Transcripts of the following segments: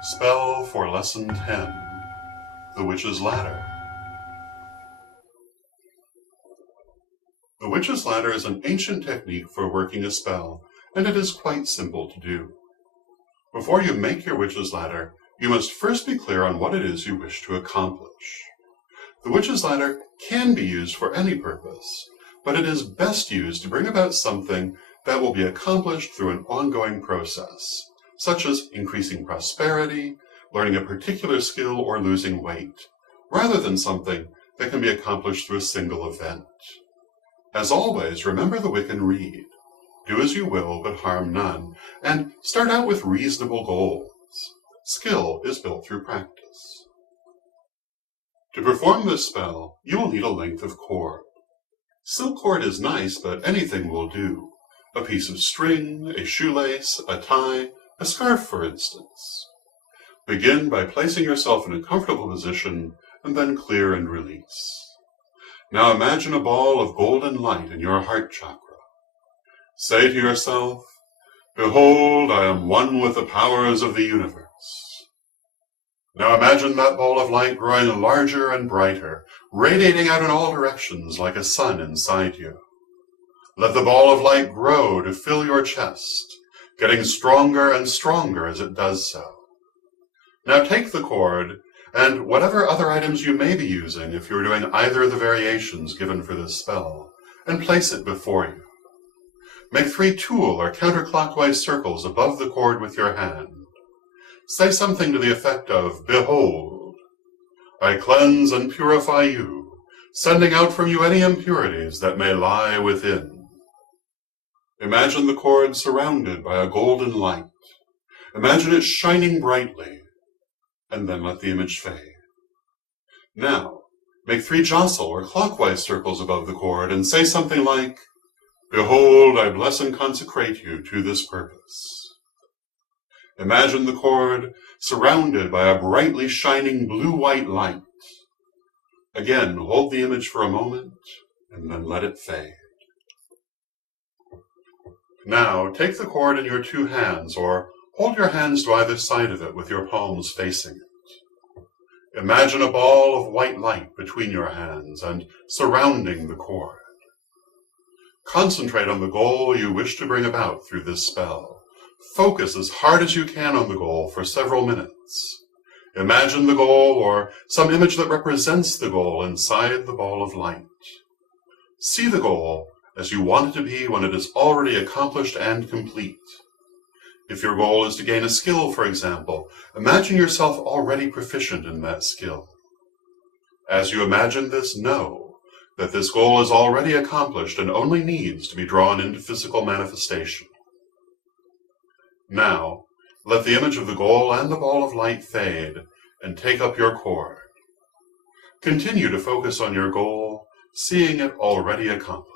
Spell for Lesson 10, The Witch's Ladder. The Witch's Ladder is an ancient technique for working a spell, and it is quite simple to do. Before you make your Witch's Ladder, you must first be clear on what it is you wish to accomplish. The Witch's Ladder can be used for any purpose, but it is best used to bring about something that will be accomplished through an ongoing process, such as increasing prosperity, learning a particular skill, or losing weight, rather than something that can be accomplished through a single event. As always, remember the Wiccan Rede. Do as you will, but harm none, and start out with reasonable goals. Skill is built through practice. To perform this spell, you will need a length of cord. Silk cord is nice, but anything will do. A piece of string, a shoelace, a tie, a scarf, for instance. Begin by placing yourself in a comfortable position, and then clear and release. Now imagine a ball of golden light in your heart chakra. Say to yourself, "Behold, I am one with the powers of the universe." Now imagine that ball of light growing larger and brighter, radiating out in all directions like a sun inside you. Let the ball of light grow to fill your chest, getting stronger and stronger as it does so. Now take the cord, and whatever other items you may be using if you're doing either of the variations given for this spell, and place it before you. Make 3 tool or counterclockwise circles above the cord with your hand. Say something to the effect of, "Behold, I cleanse and purify you, sending out from you any impurities that may lie within." Imagine the cord surrounded by a golden light. Imagine it shining brightly, and then let the image fade. Now, make 3 jostle or clockwise circles above the cord and say something like, "Behold, I bless and consecrate you to this purpose." Imagine the cord surrounded by a brightly shining blue-white light. Again, hold the image for a moment, and then let it fade. Now, take the cord in your 2 hands, or hold your hands to either side of it with your palms facing it. Imagine a ball of white light between your hands and surrounding the cord. Concentrate on the goal you wish to bring about through this spell. Focus as hard as you can on the goal for several minutes. Imagine the goal or some image that represents the goal inside the ball of light. See the goal as you want it to be when it is already accomplished and complete. If your goal is to gain a skill, for example, imagine yourself already proficient in that skill. As you imagine this, know that this goal is already accomplished and only needs to be drawn into physical manifestation. Now, let the image of the goal and the ball of light fade, and take up your cord. Continue to focus on your goal, seeing it already accomplished.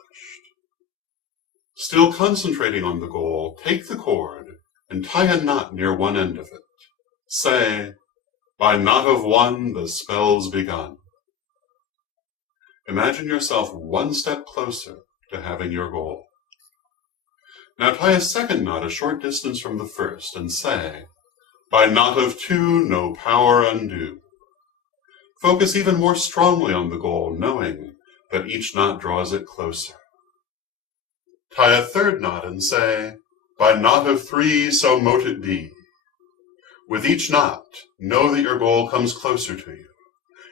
Still concentrating on the goal, take the cord and tie a knot near one end of it. Say, "By knot of one, the spell's begun." Imagine yourself one step closer to having your goal. Now tie a second knot a short distance from the first and say, "By knot of 2, no power undo." Focus even more strongly on the goal, knowing that each knot draws it closer. Tie a third knot and say, "By knot of 3, so mote it be." With each knot, know that your goal comes closer to you.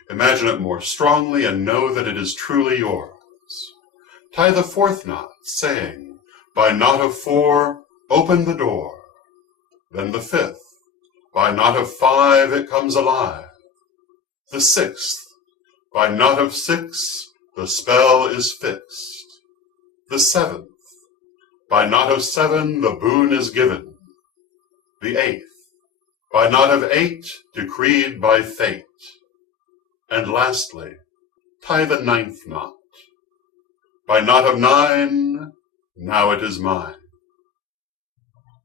Imagine it more strongly and know that it is truly yours. Tie the 4th knot, saying, "By knot of 4, open the door." Then the 5th, "By knot of 5, it comes alive." The 6th, "By knot of 6, the spell is fixed." The 7th, "By knot of 7, the boon is given." The 8th, "By knot of 8, decreed by fate." And lastly, tie the 9th knot. "By knot of 9, now it is mine."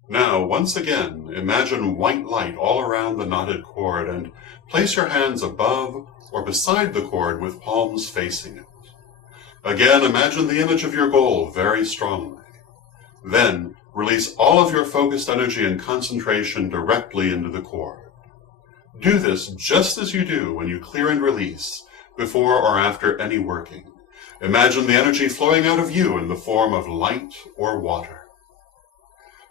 Now, once again, imagine white light all around the knotted cord and place your hands above or beside the cord with palms facing it. Again, imagine the image of your goal very strongly. Then, release all of your focused energy and concentration directly into the cord. Do this just as you do when you clear and release, before or after any working. Imagine the energy flowing out of you in the form of light or water.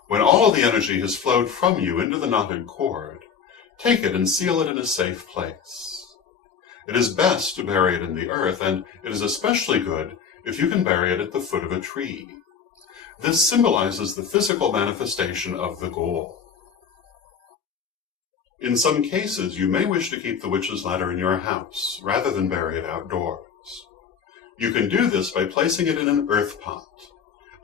When all of the energy has flowed from you into the knotted cord, take it and seal it in a safe place. It is best to bury it in the earth, and it is especially good if you can bury it at the foot of a tree. This symbolizes the physical manifestation of the goal. In some cases, you may wish to keep the witch's ladder in your house, rather than bury it outdoors. You can do this by placing it in an earth pot,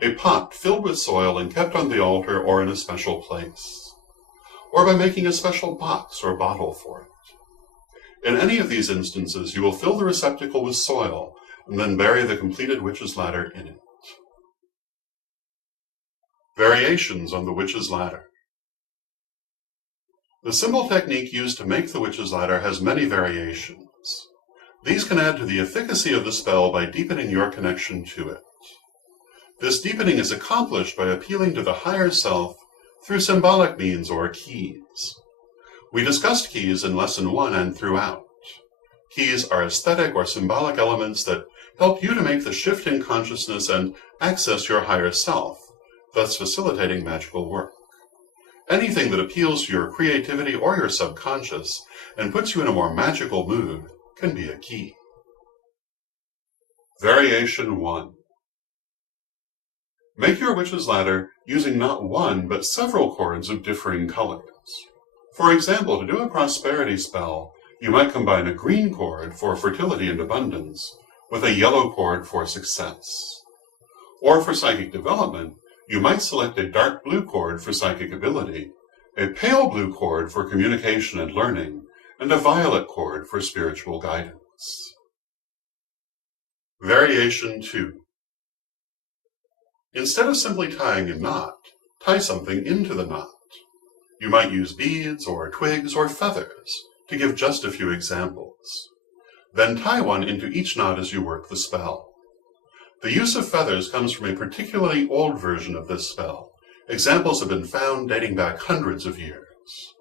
a pot filled with soil and kept on the altar or in a special place, or by making a special box or bottle for it. In any of these instances, you will fill the receptacle with soil and then bury the completed witch's ladder in it. Variations on the witch's ladder. The simple technique used to make the witch's ladder has many variations. These can add to the efficacy of the spell by deepening your connection to it. This deepening is accomplished by appealing to the higher self through symbolic means or keys. We discussed keys in Lesson 1 and throughout. Keys are aesthetic or symbolic elements that help you to make the shift in consciousness and access your higher self, thus facilitating magical work. Anything that appeals to your creativity or your subconscious and puts you in a more magical mood can be a key. Variation 1. Make your witch's ladder using not one but several cords of differing colors. For example, to do a prosperity spell, you might combine a green cord for fertility and abundance with a yellow cord for success. Or for psychic development, you might select a dark blue cord for psychic ability, a pale blue cord for communication and learning, and a violet cord for spiritual guidance. Variation 2. Instead of simply tying a knot, tie something into the knot. You might use beads or twigs or feathers, to give just a few examples. Then tie one into each knot as you work the spell. The use of feathers comes from a particularly old version of this spell. Examples have been found dating back hundreds of years.